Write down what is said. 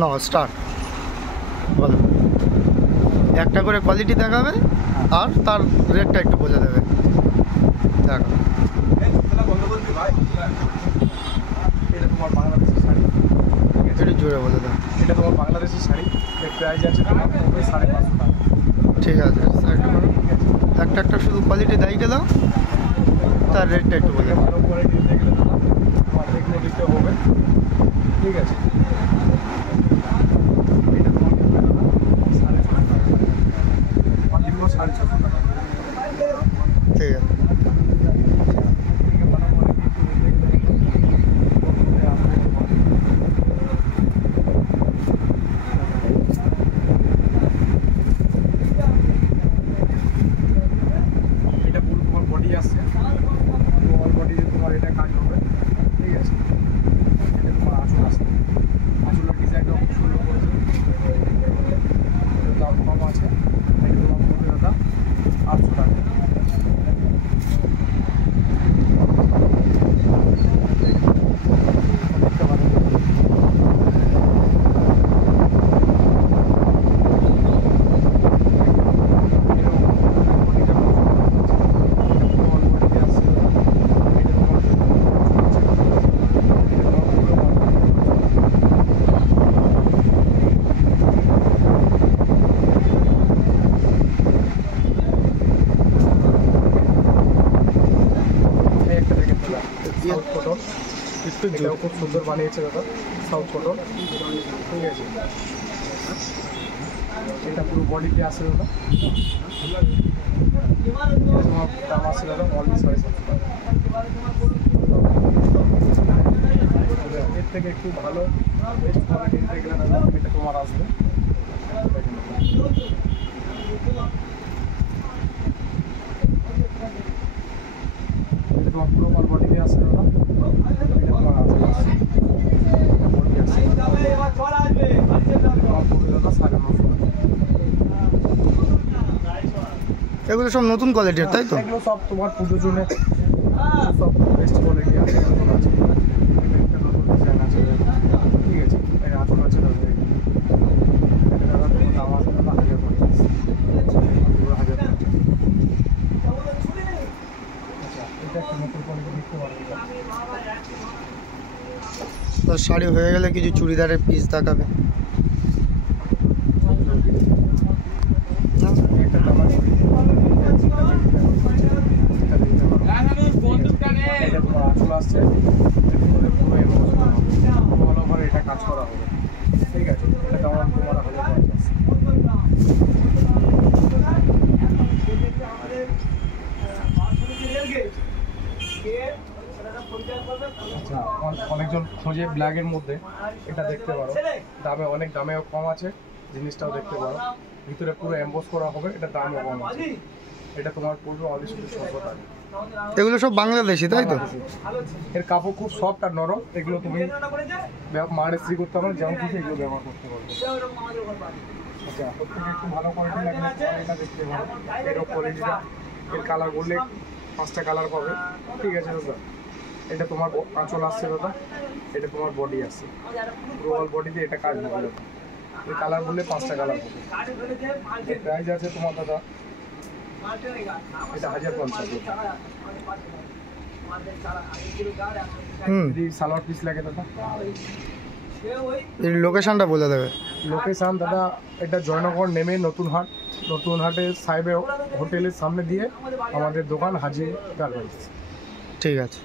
না স্টার্ট বলো, একটা করে কোয়ালিটি দেখাবে আর তার রেটটা একটু বলে দেবে। দেখো তোমার বাংলাদেশের শাড়ি, একটু জোরে বলে দাও। এটা তোমার বাংলাদেশের শাড়ি, এর প্রাইস আছে তোমার 550 টাকা। ঠিক আছে, একটা একটা শুধু কোয়ালিটি দাইকে দাও, তার রেটটা একটু বলে দাও। ভালো কোয়ালিটি দিতে গেলে দাদা তোমার এগুলো দিতে হবে, ঠিক আছে। এটা তোমার 650 টাকা, অনলি 650 টাকা। ঠিক আছে, এটা পুরো তোমার বডি আসছে, তোমার বডি তোমার এটা কাজ হবে, ঠিক আছে। এটা তোমার আঁচল আসছে, আঁচলের ডিজাইনটা খুব সুন্দর করেছে, দাম কম আছে। এটা তোমার পড়বে দাদা 800 টাকা। সাউথ কটন, একটু এটাও খুব সুন্দর বানিয়েছে দাদা, সাউথ কটন, ঠিক আছে। এটা পুরো বডিতে আসে দাদা, তোমার দাম আছে দাদা অনলি 750 টাকা। এর থেকে একটু ভালো কোয়ালিটি নিতে গেলে দাদা এটা তোমার আসবে, এটা তোমার পুরো অল বডিতে আসে দাদা, এটা তোমার আসবে বডি আসে, তোমার পড়বে দাদা 950 টাকা। এগুলো সব নতুন কোয়ালিটির, তাই তো? এগুলো সব তোমার পুজোর জন্য সব বেস্ট কোয়ালিটি আছে, নতুন আছে, একটা নতুন ডিজাইন আছে, ঠিক আছে। এই আঁচল আছে দাদা, এটা দাদা তোমার দাম আছে দাদা 1050, পুরো 1050। আচ্ছা, এটা একটা নতুন কোয়ালিটি দেখতে পারবে। তার শাড়ি হয়ে গেলে কিছু চুড়িদারের পিস দেখাবে। একটা দাম আছে, এটা তোমার আঁচল আসছে, এটা পুরো এমন অল ওভার এটা কাজ করা হবে, ঠিক আছে। এটা দাম তোমার 1050। আচ্ছা, অনেকজন খোঁজে ব্ল্যাকের মধ্যে, এটা দেখতে পারো, দামে অনেক দামেও কম আছে, জিনিসটাও দেখতে পারো, ভিতরে পুরো এমবোস করা হবে, এটা দামও কম আছে। এটা তোমার পড়বে অনলি শুধু 600 টাকা। এগুলো সব বাংলাদেশি, তাই তো? এর কাপড় খুব সফট আর নরম, এগুলো তুমি মার ইস্ত্রি করতে পারো, যেমন খুশি এগুলো ব্যবহার করতে পারবে। আচ্ছা, প্রত্যেকে একটু ভালো কোয়ালিটি লাগলে এটা দেখতে পারো, এরও কোয়ালিটিটা, এর কালার বললে 5টা কালার পাবে, ঠিক আছে দাদা। এটা তোমার আঁচল আসছে দাদা, এটা তোমার বডি আসছে, পুরো অল বডিতে এটা কাজ হবে দাদা। এই কালার বললে 5টা কালার পাবে। এর প্রাইস আছে তোমার দাদা, এটা 1050 টাকা। যদি সালোয়ার পিস লাগে দাদা, এর লোকেশনটা বলে দেবে। লোকেশান দাদা এটা জয়নগর নেমে নতুন হাটের সাইবে হোটেলের সামনে দিয়ে আমাদের দোকান হাজি গার্মেন্টস। ঠিক আছে।